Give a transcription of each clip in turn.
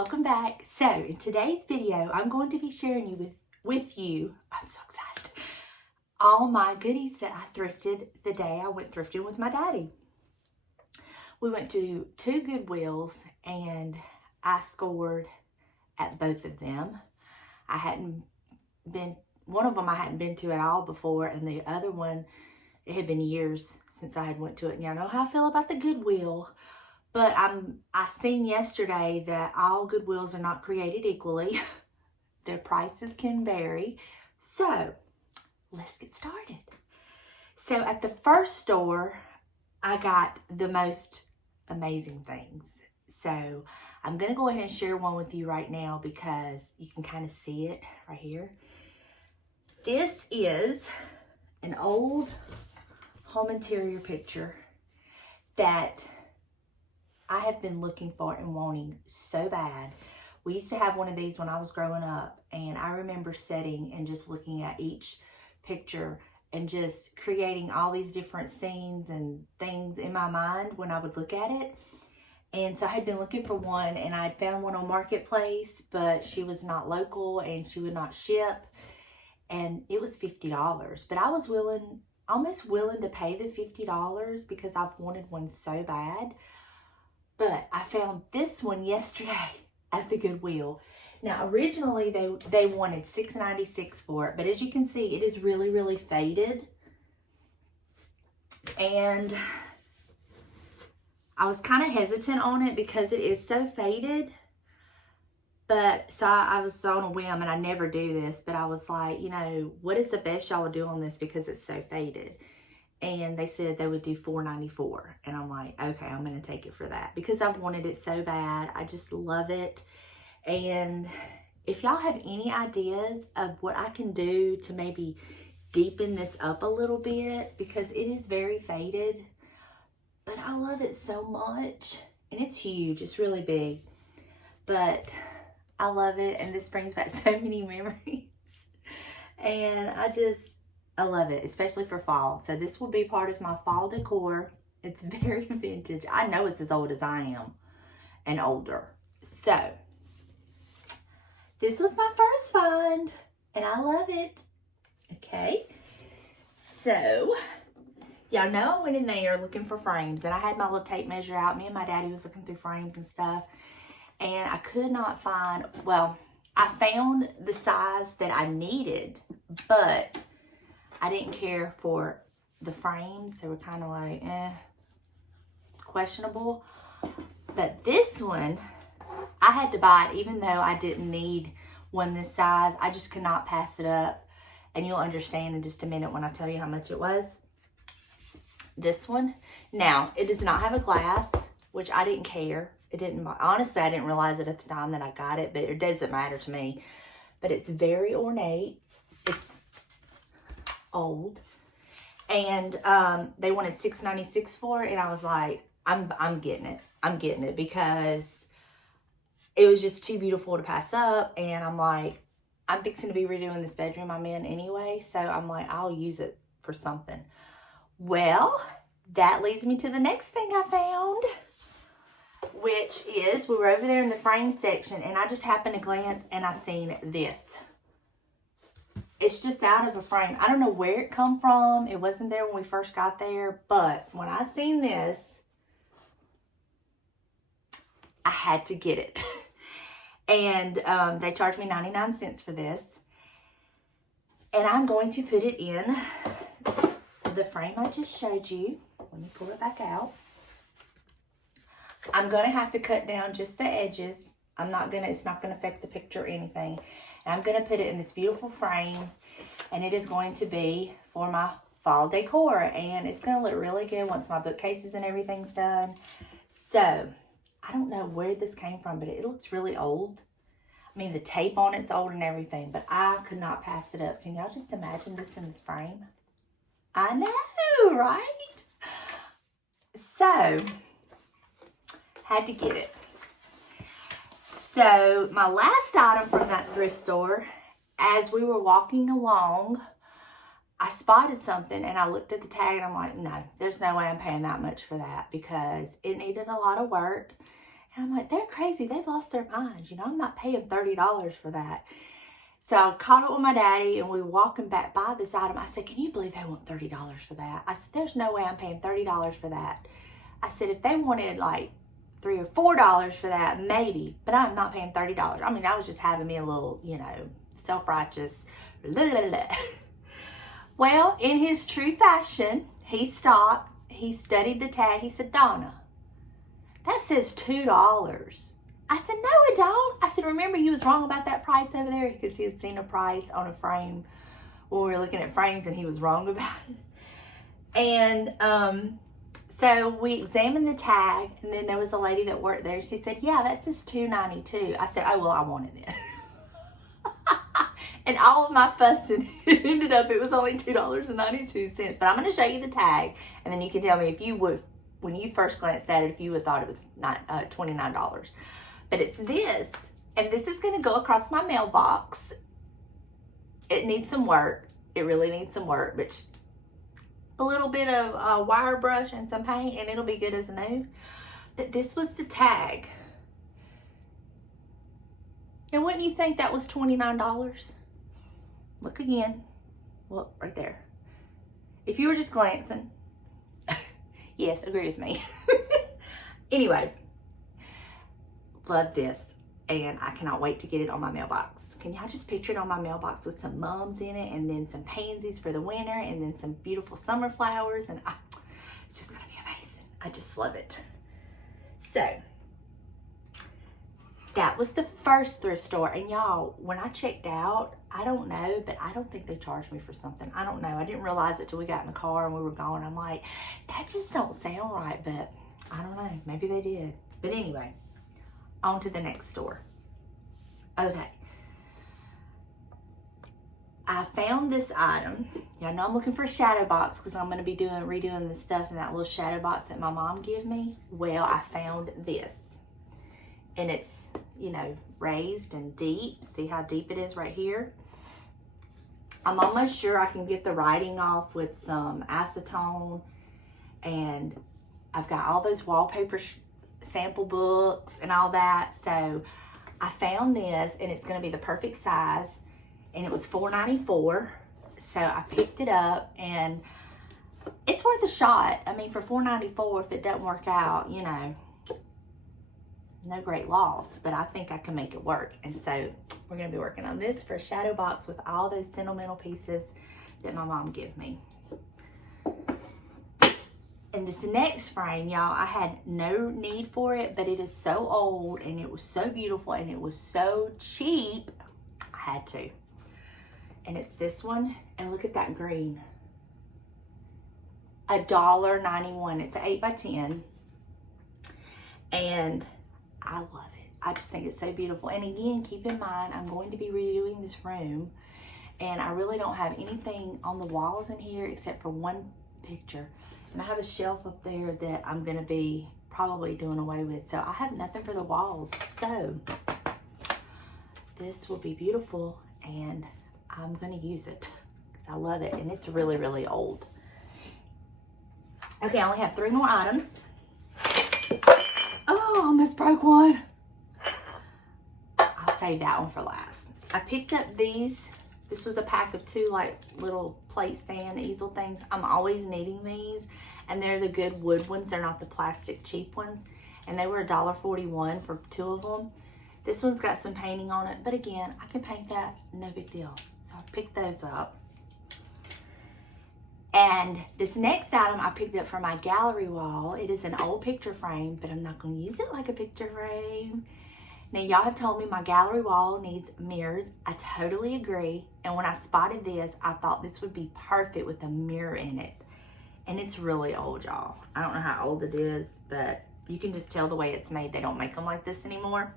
welcome back. So in today's video, I'm going to be sharing with you, I'm so excited, all my goodies that I thrifted the day I went thrifting with my daddy. We went to 2 Goodwills and I scored at both of them. One of them I hadn't been to at all before, and the other one, it had been years since I had went to it. And y'all know how I feel about the Goodwill. But I seen yesterday that all Goodwills are not created equally. Their prices can vary. So let's get started. So at the first store, I got the most amazing things. So I'm going to go ahead and share one with you right now because you can kind of see it right here. This is an old home interior picture that I have been looking for and wanting so bad. We used to have one of these when I was growing up, and I remember sitting and just looking at each picture and just creating all these different scenes and things in my mind when I would look at it. And so I had been looking for one, and I had found one on Marketplace, but she was not local and she would not ship, and it was $50. But I was almost willing to pay the $50 because I've wanted one so bad. But I found this one yesterday at the Goodwill. Now, originally they wanted $6.96 for it, but as you can see, it is really, really faded. And I was kind of hesitant on it because it is so faded. But so I was on a whim, and I never do this, but I was like, you know, what is the best y'all would do on this because it's so faded? And they said they would do $4.94. And I'm like, okay, I'm going to take it for that because I've wanted it so bad. I just love it. And if y'all have any ideas of what I can do to maybe deepen this up a little bit, because it is very faded, but I love it so much. And it's huge. It's really big. But I love it. And this brings back so many memories. And I love it, especially for fall. So this will be part of my fall decor. It's very vintage. I know it's as old as I am and older. So this was my first find, and I love it. Okay. So y'all know I went in there looking for frames, and I had my little tape measure out. Me and my daddy was looking through frames and stuff, and I could not find, well, I found the size that I needed, but I didn't care for the frames. They were kind of like, questionable. But this one, I had to buy it even though I didn't need one this size. I just could not pass it up. And you'll understand in just a minute when I tell you how much it was. This one. Now, it does not have a glass, which I didn't care. Honestly, I didn't realize it at the time that I got it, but it doesn't matter to me. But it's very ornate. It's old, and they wanted $6.96 for it, and I was like, I'm getting it because it was just too beautiful to pass up. And I'm like, I'm fixing to be redoing this bedroom I'm in anyway, so I'm like, I'll use it for something. Well, that leads me to the next thing I found, which is, we were over there in the frame section, and I just happened to glance and I seen this. It's just out of a frame. I don't know where it come from. It wasn't there when we first got there. But when I seen this, I had to get it. And they charged me 99 cents for this. And I'm going to put it in the frame I just showed you. Let me pull it back out. I'm going to have to cut down just the edges. It's not going to affect the picture or anything. And I'm going to put it in this beautiful frame, and it is going to be for my fall decor, and it's going to look really good once my bookcases and everything's done. So I don't know where this came from, but it looks really old. I mean, the tape on it's old and everything, but I could not pass it up. Can y'all just imagine this in this frame? I know, right? So had to get it. So my last item from that thrift store, as we were walking along, I spotted something and I looked at the tag and I'm like, no, there's no way I'm paying that much for that because it needed a lot of work And I'm like, they're crazy. They've lost their minds. You know, I'm not paying $30 for that. So I caught up with my daddy and we were walking back by this item. I said, can you believe they want $30 for that? I said, there's no way I'm paying $30 for that. I said, if they wanted like $3 or $4 for that, maybe, but I'm not paying $30. I mean, I was just having me a little, you know, self-righteous. Well, in his true fashion, he stopped. He studied the tag. He said, Donna, that says $2. I said, no, it don't. I said, remember you was wrong about that price over there? Because he had seen a price on a frame when we were looking at frames and he was wrong about it. And so we examined the tag, and then there was a lady that worked there. She said, yeah, that says $2.92. I said, oh, well, I want it then. And all of my fussing ended up, it was only $2.92. But I'm going to show you the tag, and then you can tell me if you would, when you first glanced at it, if you would thought it was $29. But it's this, and this is going to go across my mailbox. It needs some work. It really needs some work, but a little bit of wire brush and some paint, and it'll be good as new. But this was the tag. And wouldn't you think that was $29? Look again. Look, right there. If you were just glancing, yes, agree with me. Anyway, love this, and I cannot wait to get it on my mailbox. Can y'all just picture it on my mailbox with some mums in it, and then some pansies for the winter, and then some beautiful summer flowers, and it's just gonna be amazing. I just love it. So that was the first thrift store, and y'all, when I checked out, I don't know, but I don't think they charged me for something. I don't know. I didn't realize it till we got in the car and we were gone. I'm like, that just don't sound right, but I don't know. Maybe they did. But anyway, on to the next store. Okay. I found this item. Y'all know I'm looking for a shadow box because I'm going to be redoing the stuff in that little shadow box that my mom gave me. Well, I found this. And it's, you know, raised and deep. See how deep it is right here? I'm almost sure I can get the writing off with some acetone. And I've got all those wallpaper sample books and all that. So I found this, and it's going to be the perfect size. And it was $4.94. So I picked it up, and it's worth a shot. I mean, for $4.94, if it doesn't work out, you know, no great loss, but I think I can make it work. And so we're going to be working on this for a shadow box with all those sentimental pieces that my mom gave me. And this next frame, y'all, I had no need for it, but it is so old, and it was so beautiful, and it was so cheap, I had to. And it's this one, and look at that green. $1.91. It's an 8x10. And I love it. I just think it's so beautiful. And again, keep in mind, I'm going to be redoing this room, and I really don't have anything on the walls in here except for one picture. And I have a shelf up there that I'm going to be probably doing away with. So I have nothing for the walls. So this will be beautiful, and I'm going to use it because I love it. And it's really, really old. Okay, I only have 3 more items. Oh, I almost broke one. I'll save that one for last. I picked up these. This was a pack of 2 like little plate stand easel things. I'm always needing these, and they're the good wood ones. They're not the plastic cheap ones. And they were $1.41 for 2 of them. This one's got some painting on it, but again, I can paint that, no big deal. So I picked those up. And this next item I picked up for my gallery wall. It is an old picture frame, but I'm not going to use it like a picture frame. Now, y'all have told me my gallery wall needs mirrors. I totally agree. And when I spotted this, I thought this would be perfect with a mirror in it. And it's really old, y'all. I don't know how old it is, but you can just tell the way it's made. They don't make them like this anymore.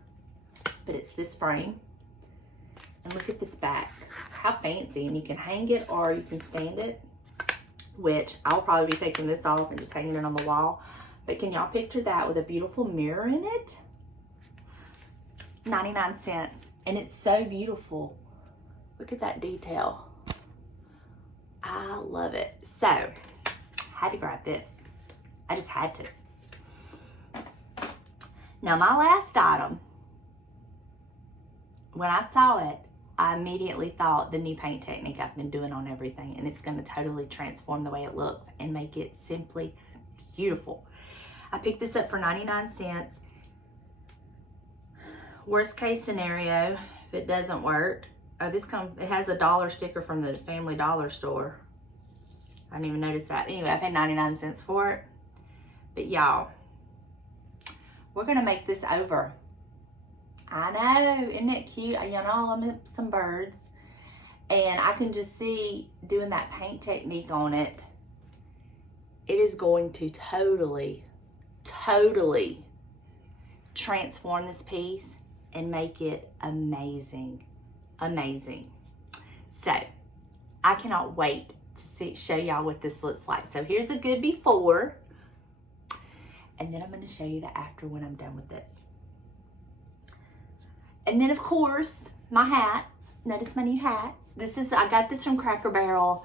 But it's this frame. And look at this back. How fancy. And you can hang it or you can stand it, which I'll probably be taking this off and just hanging it on the wall. But can y'all picture that with a beautiful mirror in it? 99 cents. And it's so beautiful. Look at that detail. I love it. So, had to grab this. I just had to. Now my last item, when I saw it, I immediately thought the new paint technique I've been doing on everything, and it's going to totally transform the way it looks and make it simply beautiful. I picked this up for 99 cents. Worst case scenario, if it doesn't work, it has a dollar sticker from the Family Dollar store. I didn't even notice that. Anyway, I paid 99 cents for it. But y'all, we're gonna make this over. I know, isn't it cute? You know, I love some birds. And I can just see doing that paint technique on it. It is going to totally transform this piece and make it amazing. Amazing. So, I cannot wait to show y'all what this looks like. So, here's a good before. And then I'm going to show you the after when I'm done with it. And then, of course, my hat. Notice my new hat. I got this from Cracker Barrel,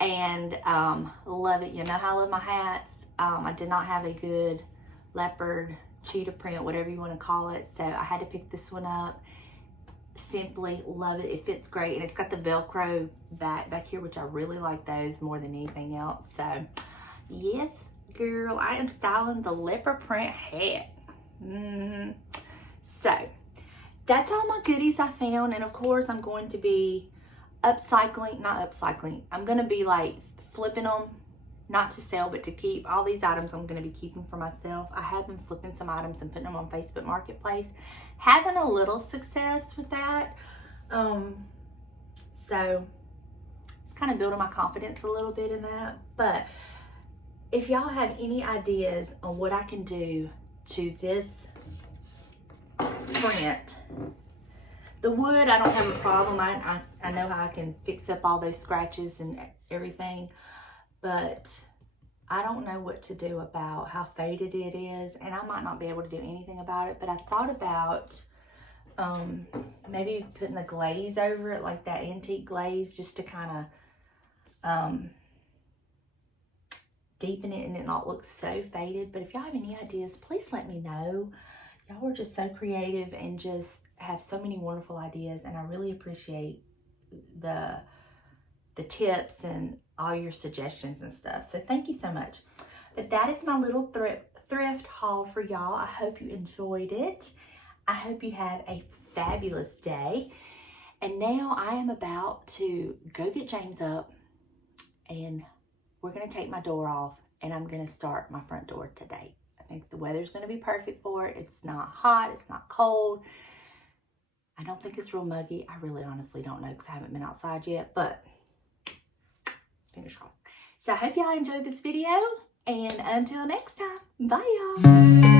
and love it. You know how I love my hats. I did not have a good leopard, cheetah print, whatever you want to call it, so I had to pick this one up. Simply love it. It fits great, and it's got the Velcro back here, which I really like those more than anything else. So, yes, girl, I am styling the leopard print hat. So, that's all my goodies I found, and of course, I'm going to be not upcycling. I'm going to be like flipping them, not to sell, but to keep. All these items I'm going to be keeping for myself. I have been flipping some items and putting them on Facebook Marketplace. Having a little success with that. So, it's kind of building my confidence a little bit in that. But, if y'all have any ideas on what I can do to this print, the wood, I don't have a problem. I know how I can fix up all those scratches and everything, but I don't know what to do about how faded it is, and I might not be able to do anything about it, but I thought about maybe putting the glaze over it, like that antique glaze, just to kind of deepen it and it not look so faded. But if y'all have any ideas, please let me know. Y'all are just so creative and just have so many wonderful ideas, and I really appreciate the tips and all your suggestions and stuff. So thank you so much. But that is my little thrift haul for y'all. I hope you enjoyed it. I hope you have a fabulous day. And now I am about to go get James up, and we're going to take my door off, and I'm going to start my front door today. I think the weather's going to be perfect for it. It's not hot. It's not cold. I don't think it's real muggy. I really honestly don't know because I haven't been outside yet, but fingers crossed. So I hope y'all enjoyed this video, and until next time, bye y'all.